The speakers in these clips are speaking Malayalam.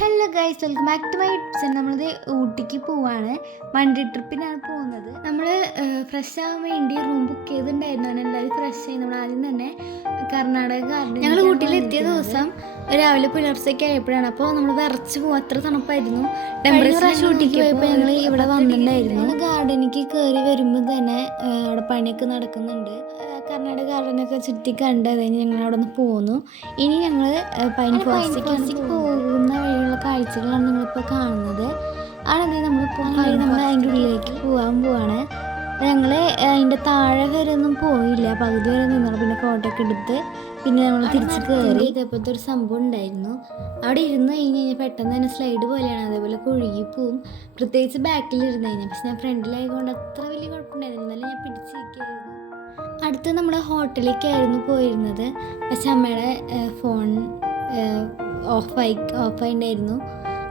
Hello guys welcome back to my channel നമ്മളത് ഊട്ടിക്ക് പോവാണ്. വണ്ടി ട്രിപ്പിനാണ് പോകുന്നത്. നമ്മൾ ഫ്രഷ് ആകാൻ വേണ്ടി റൂം ബുക്ക് ചെയ്തിട്ടുണ്ടായിരുന്നു. അങ്ങനെ എല്ലാവരും ഫ്രഷ് ആയി. നമ്മൾ ആദ്യം തന്നെ കർണാടക ഗാർഡൻ ഞങ്ങൾ ഊട്ടിയിൽ എത്തിയ ദിവസം രാവിലെ പുലർച്ചയ്ക്ക് ആയപ്പോഴാണ്. അപ്പോൾ നമ്മൾ വിറച്ച് പോകും അത്ര തണുപ്പായിരുന്നു. ടെമ്പറേച്ചർ ഊട്ടിക്ക് പോയപ്പോൾ ഞങ്ങൾ ഇവിടെ വന്നിട്ടുണ്ടായിരുന്നു. ഗാർഡനിക്ക് കയറി വരുമ്പോൾ തന്നെ അവിടെ പണിയൊക്കെ നടക്കുന്നുണ്ട്. കർണാടക ഗാർഡനൊക്കെ ചുറ്റി കണ്ട് അത് കഴിഞ്ഞ് ഞങ്ങൾ അവിടെ നിന്ന് പോന്നു. ഇനി ഞങ്ങൾ പൈൻ ഫോറസ്റ്റിലേക്ക് പോകുന്ന വഴിയുള്ള കാഴ്ചകളാണ് നിങ്ങളിപ്പോൾ കാണുന്നത്. ആണെങ്കിൽ നമ്മളിപ്പോൾ നമ്മൾ അതിന്റെ ഉള്ളിലേക്ക് പോകാൻ പോവാണ്. ഞങ്ങൾ അതിന്റെ താഴെ വരെ ഒന്നും പോയില്ല. പകുതി വരെ നിന്നു പിന്നെ ഫോട്ടോ ഒക്കെ എടുത്ത് പിന്നെ നമ്മൾ തിരിച്ച് കയറി ഇതേപോലത്തെ ഒരു സംഭവം ഉണ്ടായിരുന്നു. അവിടെ ഇരുന്ന് കഴിഞ്ഞ് കഴിഞ്ഞാൽ പെട്ടെന്ന് തന്നെ സ്ലൈഡ് പോലെയാണ്. അതേപോലെ കൊഴുകി പോവും. പ്രത്യേകിച്ച് ബാക്കിൽ ഇരുന്ന് കഴിഞ്ഞാൽ പക്ഷെ ഞാൻ ഫ്രണ്ടിലായതുകൊണ്ട് അത്ര വലിയ കുഴപ്പമുണ്ടായിരുന്നു എന്നാലും ഞാൻ പിടിച്ചിരിക്കുകയായിരുന്നു അടുത്ത് നമ്മൾ ഹോട്ടലിലേക്കായിരുന്നു പോയിരുന്നത്. പക്ഷെ അമ്മയുടെ ഫോൺ ഓഫായി ഓഫായിട്ടുണ്ടായിരുന്നു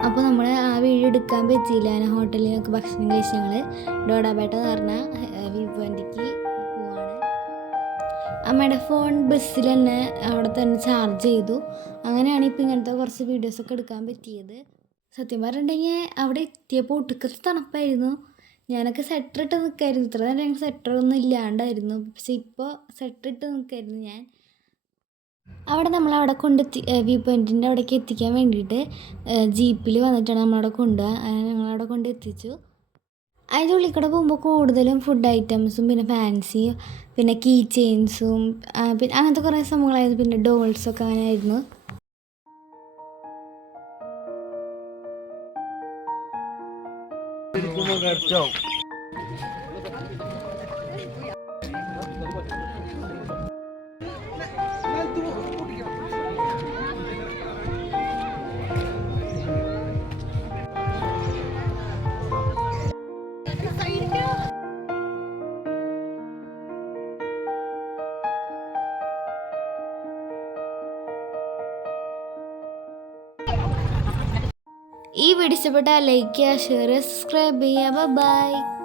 അപ്പോൾ നമ്മൾ ആ വീഡിയോ എടുക്കാൻ പറ്റിയില്ല. ഞാൻ ഹോട്ടലിലൊക്കെ ഭക്ഷണം കഴിച്ച് ഞങ്ങൾ ഡോഡാബേട്ട എന്ന് പറഞ്ഞ വ്യൂ പോവാണ്. അമ്മയുടെ ഫോൺ ബസ്സിൽ തന്നെ അവിടെ തന്നെ ചാർജ് ചെയ്തു. അങ്ങനെയാണ് ഇപ്പോൾ ഇങ്ങനത്തെ കുറച്ച് വീഡിയോസൊക്കെ എടുക്കാൻ പറ്റിയത്. സത്യം പറഞ്ഞിട്ടുണ്ടെങ്കിൽ അവിടെ എത്തിയപ്പോൾ ഒട്ടുക്കത്ത് തണുപ്പായിരുന്നു. ഞാനൊക്കെ സെറ്ററിട്ട് നിൽക്കായിരുന്നു ഇത്ര നേരം സെറ്ററൊന്നും ഇല്ലാണ്ടായിരുന്നു. പക്ഷെ ഇപ്പോൾ സെറ്ററിട്ട് നിൽക്കായിരുന്നു ഞാൻ. അവിടെ നമ്മൾ അവിടെ കൊണ്ടെത്തി വ്യൂ പോയിന്റിന്റെ അവിടേക്ക് എത്തിക്കാൻ വേണ്ടിയിട്ട് ജീപ്പിൽ വന്നിട്ടാണ് നമ്മളവിടെ കൊണ്ടുപോകുക അങ്ങനെ ഞങ്ങളവിടെ കൊണ്ട് എത്തിച്ചു. അതിന്റെ ഉള്ളിക്കൂടെ പോകുമ്പോൾ കൂടുതലും ഫുഡ് ഐറ്റംസും പിന്നെ ഫാൻസി പിന്നെ കീ ചെയിൻസും പിന്നെ അങ്ങനത്തെ കുറേ സംഭവങ്ങളായിരുന്നു. പിന്നെ ഡോൾസൊക്കെ അങ്ങനെ ആയിരുന്നു ഈ വീഡിയോ ഇഷ്ടപ്പെട്ടാൽ ലൈക്ക് ചെയ്യുക ഷെയർ സബ്സ്ക്രൈബ് ചെയ്യുക. ബൈ